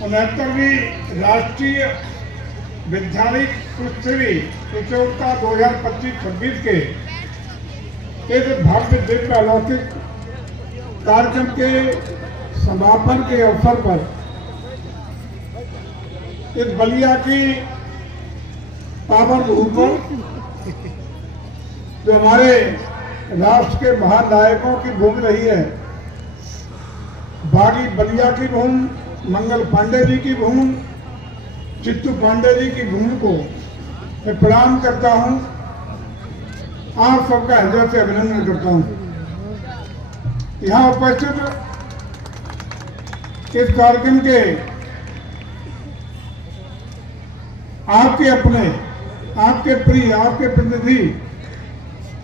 69वीं राष्ट्रीय विद्यालय कुश्ती प्रतियोगिता 2025-26 के इस भव्य दिव्य अलौकिक कार्यक्रम के समापन के अवसर पर इस बलिया की पावन भूमि पर जो हमारे राष्ट्र के महान नायकों की भूमि रही है, बागी बलिया की भूमि, मंगल पांडे जी की भूमि, चित्तू पांडे जी की भूमि को मैं प्रणाम करता हूं। आप सबका हृदय से अभिनंदन करता हूं। यहाँ उपस्थित इस कार्यक्रम के आपके अपने, आपके प्रिय, आपके प्रतिनिधि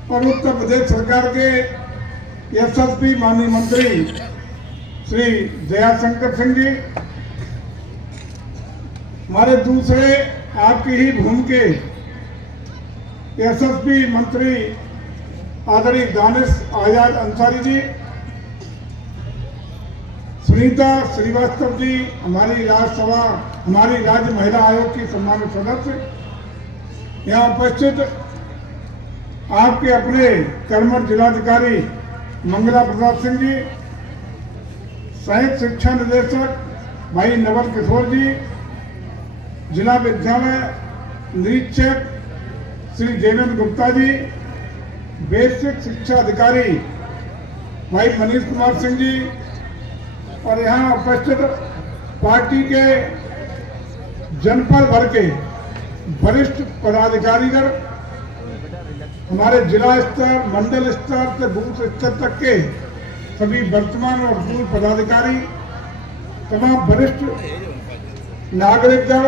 और उत्तर प्रदेश सरकार के यशस्वी माननीय मंत्री श्री दयाशंकर सिंह जी, हमारे दूसरे आपकी ही भूमि के यशस्वी मंत्री आदरणीय दानिश आजाद अंसारी जी, सुनीता श्रीवास्तव जी, हमारी राज्यसभा, हमारी राज्य महिला आयोग की सम्मानित सदस्य, यहाँ उपस्थित आपके अपने कर्मठ जिलाधिकारी मंगला प्रसाद सिंह जी, संयुक्त शिक्षा निदेशक भाई नवल किशोर जी, जिला विद्यालय निरीक्षक श्री जयनंद गुप्ता जी, बेसिक शिक्षा अधिकारी भाई मनीष कुमार सिंह जी, और यहाँ उपस्थित पार्टी के जनपद भर के वरिष्ठ पदाधिकारीगण, हमारे जिला स्तर, मंडल स्तर से बूथ स्तर तक के सभी वर्तमान और पूर्व पदाधिकारी, तमाम वरिष्ठ नागरिकगण,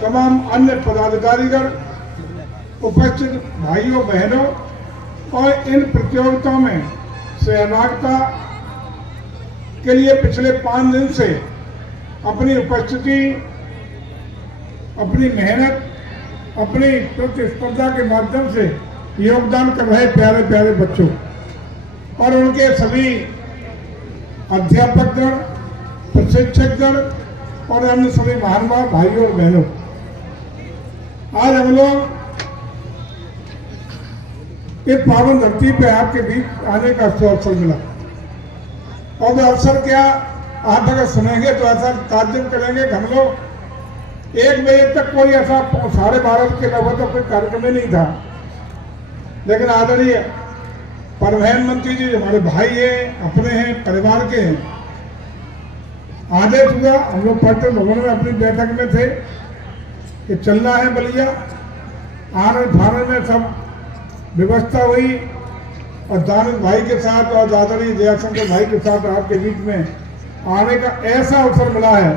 तमाम अन्य पदाधिकारीगण, उपस्थित भाइयों बहनों और इन प्रतियोगिताओं में सहभागिता के लिए पिछले 5 दिन से अपनी उपस्थिति, अपनी मेहनत, अपनी प्रतिस्पर्धा के माध्यम से योगदान कर रहे प्यारे प्यारे बच्चों और उनके सभी अध्यापकगण, प्रशिक्षकगण और अन्य सभी महानुभाव भाइयों और बहनों, आज हम लोग इस पावन धरती पे आपके बीच आने का अवसर मिला। और वो अवसर क्या, आप अगर सुनेंगे तो ऐसा ताज्जुब करेंगे कि हम लोग 1 बजे तक कोई ऐसा 12:30 के लगभग तो कोई कार्यक्रम ही नहीं था, लेकिन आदरणीय प्रधानमंत्री जी हमारे भाई हैं, अपने हैं, परिवार के हैं, आदेश हुआ, हम लोग पटना भवन में अपनी बैठक में थे कि चलना है बलिया, आने थाने में सब व्यवस्था हुई और दानिश भाई के साथ और आदरणीय दयाशंकर भाई के साथ आपके बीच में आने का ऐसा अवसर मिला है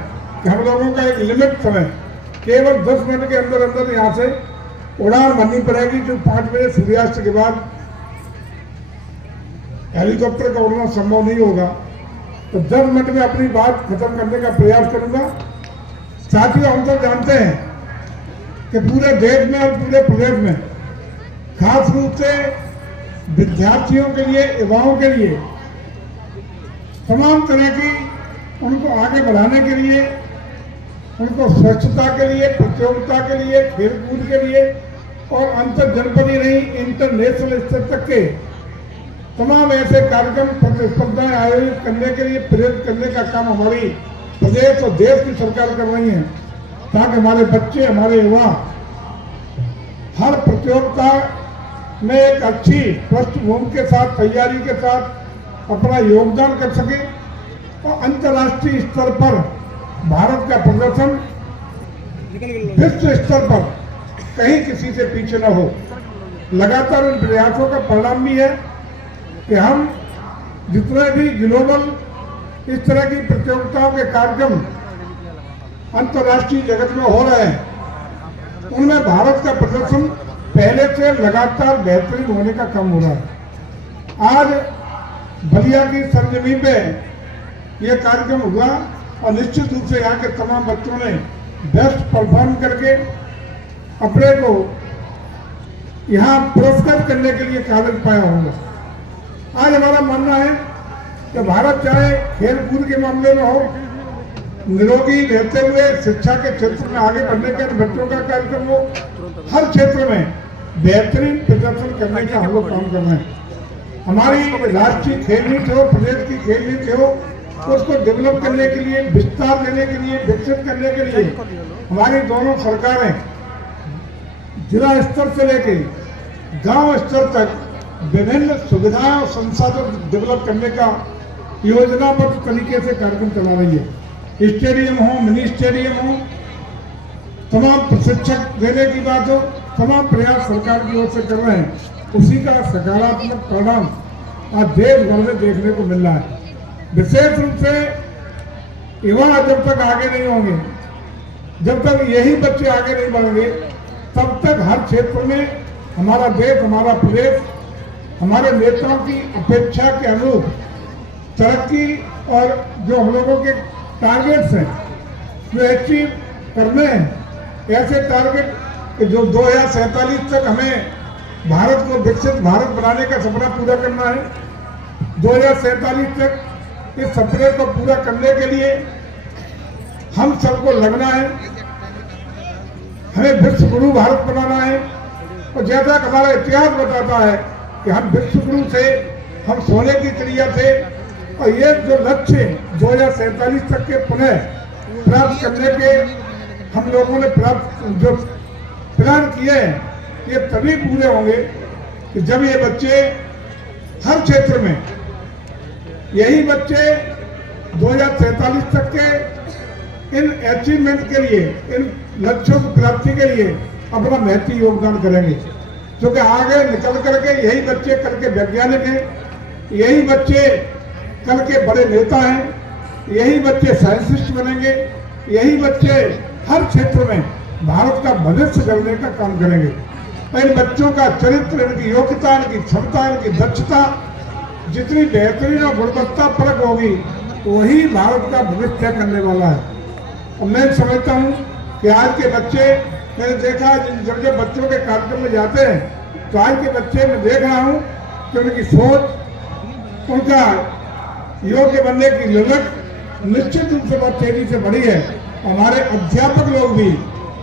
कि हम लोगों का एक लिमिट समय केवल 10 मिनट के अंदर अंदर यहाँ से उड़ान भरनी पड़ेगी, जो 5 बजे सूर्यास्त के बाद हेलीकॉप्टर का उड़ना संभव नहीं होगा। तो 10 मिनट में अपनी बात खत्म करने का प्रयास करूंगा। साथियों, हम तो जानते हैं कि पूरे देश में और पूरे प्रदेश में खास रूप से विद्यार्थियों के लिए, युवाओं के लिए तमाम तरह की उनको आगे बढ़ाने के लिए, उनको स्वच्छता के लिए, प्रतियोगिता के लिए, खेलकूद के लिए और अंतर जनपदीय नहीं इंटरनेशनल स्तर तक के तमाम ऐसे कार्यक्रम, प्रतिस्पर्धाएं आयोजित करने के लिए प्रेरित करने का काम हमारी प्रदेश और देश की सरकार कर रही है, ताकि हमारे बच्चे, हमारे युवा हर प्रतियोगिता में एक अच्छी पृष्ठभूमि के साथ, तैयारी के साथ अपना योगदान कर सके और अंतर्राष्ट्रीय स्तर पर भारत का प्रदर्शन विश्व स्तर पर कहीं किसी से पीछे न हो। लगातार उन प्रयासों का परिणाम भी है कि हम जितने भी ग्लोबल इस तरह की प्रतियोगिताओं के कार्यक्रम अंतर्राष्ट्रीय जगत में हो रहे हैं, उनमें भारत का प्रदर्शन पहले से लगातार बेहतरीन होने का काम हो रहा है। आज बलिया की सरजमीन पे यह कार्यक्रम हुआ और निश्चित रूप से यहाँ के तमाम बच्चों ने बेस्ट परफॉर्म करके अपने को यहाँ पुरस्कृत करने के लिए काबिल पाया होगा। आज हमारा मानना है कि भारत चाहे खेल कूद के मामले में हो निरोगी रहते हुए शिक्षा के क्षेत्र में आगे बढ़ने के बच्चों का कार्यक्रम हो, हर क्षेत्र में बेहतरीन प्रदर्शन करने का हम लोग काम कर रहे हैं। हमारी राष्ट्रीय खेल नीति हो, प्रदेश की खेल नीति हो, उसको डेवलप करने के लिए, विस्तार देने के लिए, विकसित करने के लिए हमारी दोनों सरकारें जिला स्तर से लेके गांव स्तर तक विभिन्न सुविधाएं और संसाधन डेवलप करने का योजनाबद्ध तरीके से कार्यक्रम चला रही है। स्टेडियम हो, मिनी स्टेडियम हो, तमाम प्रशिक्षक देने की बात हो, तमाम प्रयास सरकार की ओर से कर रहे हैं। उसी का सकारात्मक परिणाम आज देश भर में देखने को मिल रहा है। विशेष रूप से युवा जब तक आगे नहीं होंगे, जब तक यही बच्चे आगे नहीं बढ़ेंगे, तब तक हर क्षेत्र में हमारा देश, हमारा प्रदेश, हमारे नेताओं की अपेक्षा के अनुरूप तरक्की और जो हम लोगों के टारगेट्स हैं जो अचीव करने हैं, ऐसे टारगेट कि जो 2047 तक हमें भारत को विकसित भारत बनाने का सपना पूरा करना है। 2047 तक इस सपने को पूरा करने के लिए हम सबको लगना है। हमें विश्व गुरु भारत बनाना है। और जैसा कि हमारा इतिहास बताता है कि हम विश्व गुरु थे, हम सोने की चिड़िया थे, और ये जो लक्ष्य 2047 तक के पुनः प्राप्त करने के हम लोगों ने जो प्लान किए हैं, ये तभी पूरे होंगे कि जब ये बच्चे हर क्षेत्र में, यही बच्चे 2047 तक के इन अचीवमेंट के लिए, इन लक्ष्यों की प्राप्ति के लिए अपना महती योगदान करेंगे। क्योंकि आगे निकल करके यही बच्चे कल के वैज्ञानिक हैं, यही बच्चे कल के बड़े नेता हैं, यही बच्चे साइंटिस्ट बनेंगे, यही बच्चे हर क्षेत्र में भारत का भविष्य गढ़ने का काम करेंगे। इन बच्चों का चरित्र, इनकी योग्यता, इनकी क्षमता, इनकी दक्षता जितनी बेहतरीन और गुणवत्ता परक होगी, वही भारत का भविष्य तय करने वाला है। और मैं समझता हूँ कि आज के बच्चे, मैंने देखा जब जब बच्चों के कार्यक्रम में जाते हैं तो आज के बच्चे मैं देख रहा हूँ कि उनकी सोच, उनका योग्य बनने की ललक निश्चित रूप से बहुत तेजी से बढ़ी है। हमारे अध्यापक लोग भी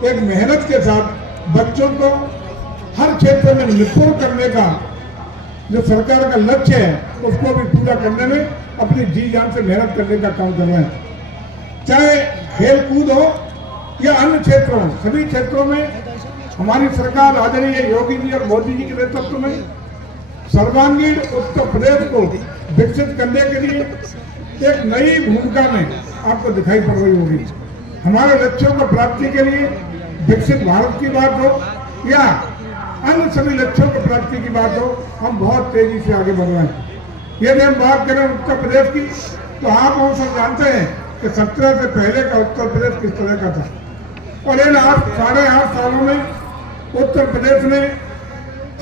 एक मेहनत के साथ बच्चों को हर क्षेत्र में निपुण करने का जो सरकार का लक्ष्य है, उसको भी पूरा करने में अपनी जी जान से मेहनत करने का काम कर रहे हैं। चाहे खेल कूद हो या अन्य क्षेत्र हो, सभी क्षेत्रों में हमारी सरकार आदरणीय योगी जी और मोदी जी के नेतृत्व में सर्वांगीण उत्तर प्रदेश को विकसित करने के लिए एक नई भूमिका में आपको दिखाई पड़ रही होगी। हमारे लक्ष्यों को प्राप्ति के लिए विकसित भारत की बात हो या अन्य सभी लक्ष्यों की प्राप्ति की बात हो, हम बहुत तेजी से आगे बढ़ रहे हैं। यदि हम बात करें उत्तर प्रदेश की, तो आप हम सब जानते हैं कि 17 से पहले का उत्तर प्रदेश किस तरह का था, और इन 8.5 सालों में उत्तर प्रदेश ने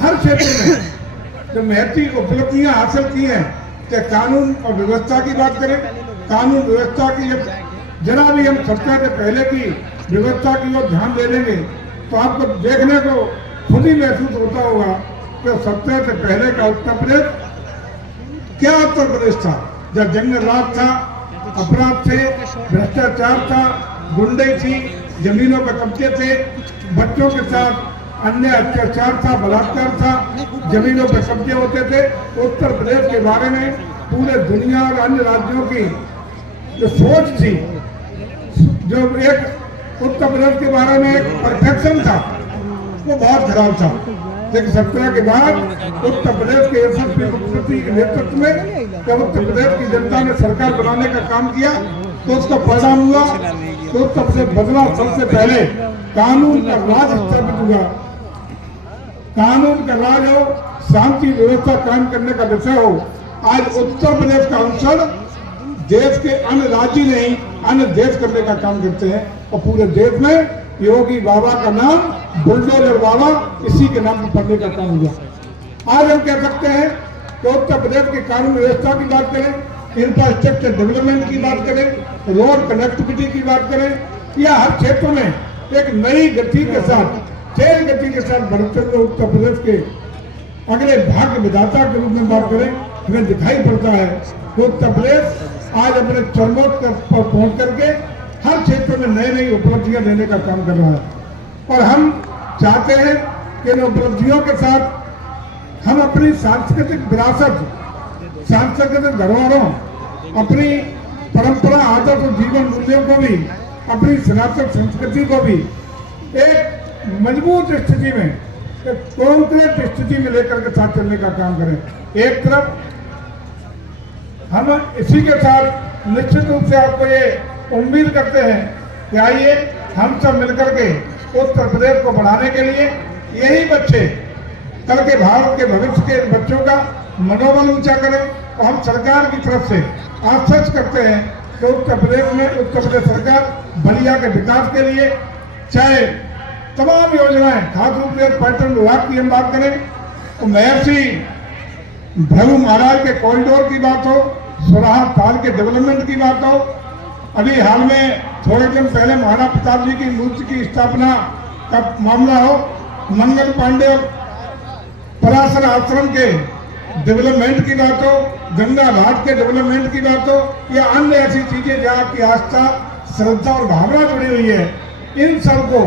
हर क्षेत्र में जो महती उपलब्धियां हासिल की हैं, चाहे कानून और व्यवस्था की बात करें, कानून व्यवस्था की जरा भी हम 17 से पहले की व्यवस्था की ओर ध्यान दे देंगे तो आपको देखने को खुद ही महसूस होता होगा कि 17 से पहले का उत्तर प्रदेश क्या उत्तर प्रदेश था, जब जंगल राज था, अपराध थे, भ्रष्टाचार था, गुंडे थी, जमीनों पर कब्जे थे, बच्चों के साथ अन्य अत्याचार था, बलात्कार था, जमीनों पर कब्जे होते थे। उत्तर प्रदेश के बारे में पूरे दुनिया और अन्य राज्यों की जो सोच थी, जो एक उत्तर प्रदेश के बारे में एक परफेक्शन था, वो बहुत खराब था। लेकिन 17 के बाद उत्तर प्रदेश के यशस्वी मुख्यमंत्री के नेतृत्व में जब उत्तर प्रदेश की जनता ने सरकार बनाने का काम किया तो उसका परिणाम हुआ तो उत्तर प्रदेश बदला। सबसे पहले कानून का राज स्थापित हुआ। कानून का राज हो, शांति व्यवस्था कायम करने का विषय हो। आज उत्तर प्रदेश का अंशर देश के अन्य राज्य नहीं, अन्य देश करने का काम करते हैं, और पूरे देश में योगी बाबा का नाम, बुलडोजर बाबा, इसी के नाम पर पढ़ने का काम हुआ। आज हम कह सकते हैं कि उत्तर प्रदेश की कानून व्यवस्था की बात करें, इंफ्रास्ट्रक्चर डेवलपमेंट की बात करें, रोड कनेक्टिविटी की बात करें, या हर क्षेत्र में एक नई गति के साथ, तेज गति के साथ बढ़ते हुए उत्तर प्रदेश के अगले भाग्य विधाता के रूप में बात करें, हमें दिखाई पड़ता है कि उत्तर प्रदेश आज अपने चरमोत्कर्ष पर पहुंच करके हर क्षेत्र में नई नई उपलब्धियां देने का काम कर रहा है। और हम चाहते हैं कि इन उपलब्धियों के साथ हम अपनी सांस्कृतिक विरासत, सांस्कृतिक धरोहरों, अपनी परंपरा, आदत और जीवन मूल्यों को भी, अपनी सनातन संस्कृति को भी एक मजबूत स्थिति में, एक कॉन्क्रीट स्थिति में लेकर के साथ चलने का काम करें। एक तरफ हम इसी के साथ निश्चित रूप से आपको ये उम्मीद करते हैं कि आइए हम सब मिलकर के उत्तर प्रदेश को बढ़ाने के लिए, यही बच्चे कल के भारत के भविष्य के बच्चों का मनोबल ऊंचा करें। और हम सरकार की तरफ से आश्वस्त करते हैं कि उत्तर प्रदेश सरकार बलिया के विकास के लिए चाहे तमाम योजनाएं, खास रूप से पर्यटन विभाग की हम बात करें तो महर्षि भृगु महाराज के कॉरिडोर की बात हो, सुराहा ताल के डेवलपमेंट की बात हो, अभी हाल में थोड़े दिन पहले महाराणा प्रताप जी की मूर्ति की स्थापना का मामला हो, मंगल पांडे पराशर आश्रम के डेवलपमेंट की बात हो, गंगा घाट के डेवलपमेंट की बात हो, या अन्य ऐसी चीजें जहाँ की आस्था, श्रद्धा और भावना जुड़ी हुई है, इन सब को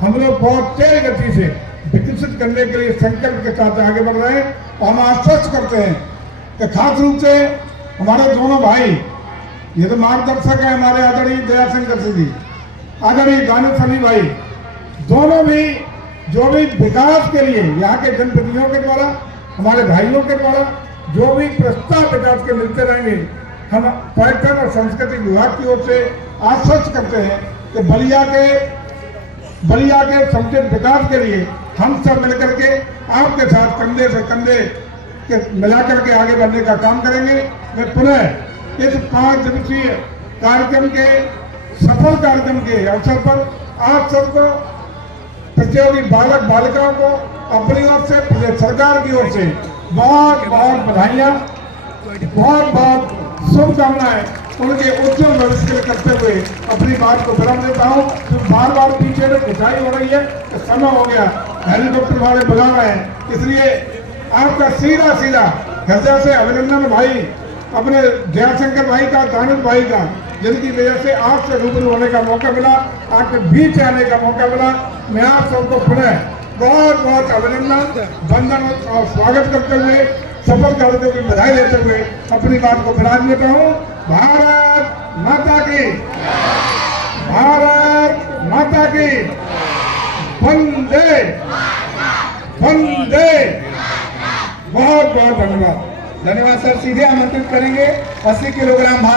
हम लोग बहुत तेज गति से विकसित करने के लिए संकल्प के साथ आगे बढ़ रहे हैं। और हम आश्वस्त करते हैं कि खास रूप से हमारे दोनों भाई, ये तो मार्गदर्शक है हमारे आदरणीय दयाशंकर सिंह जी, आदरणीय दानिश अली भाई, दोनों भी जो भी विकास के लिए यहाँ के जनप्रतिनिधियों के द्वारा, हमारे भाइयों के द्वारा जो भी प्रस्ताव विकास के मिलते रहेंगे, हम पर्यटन और संस्कृति विभाग की ओर से आश्वस्त करते हैं कि बलिया के समुचित विकास के लिए हम सब मिलकर के आपके साथ कंधे से कंधे के मिलाकर के आगे बढ़ने का काम करेंगे। मैं पुनः इस 5 दिवसीय कार्यक्रम के सफल कार्यक्रम के अवसर पर आप सबको, प्रतियोगी बालक बालिकाओं को अपनी ओर से, प्रदेश सरकार की ओर से बहुत बहुत बधाइयाँ, बहुत बहुत शुभकामनाएं उनके उज्जवल भविष्य के लिए करते हुए अपनी बात को विराम देता हूँ। तो बार बार पीछे में खिंचाई हो रही है, तो समय हो गया, हेलीकॉप्टर वाले बुला रहे हैं, इसलिए आपका सीधा सीधा हृदय से अभिनंदन भाई, अपने जयशंकर भाई का, दानिश भाई का, जिनकी वजह से आपसे रूबरू होने का मौका मिला, आपके बीच आने का मौका मिला। मैं आप सबको पुनः बहुत बहुत अभिनंदन, वंदन और स्वागत करते हुए, सफल कार्यक्रम की बधाई देते हुए अपनी बात को विराम देता हूँ। भारत माता की, भारत माता की, वंदे वंदे। बहुत बहुत धन्यवाद। धन्यवाद सर। सीधे आमंत्रित करेंगे 80 किलोग्राम भार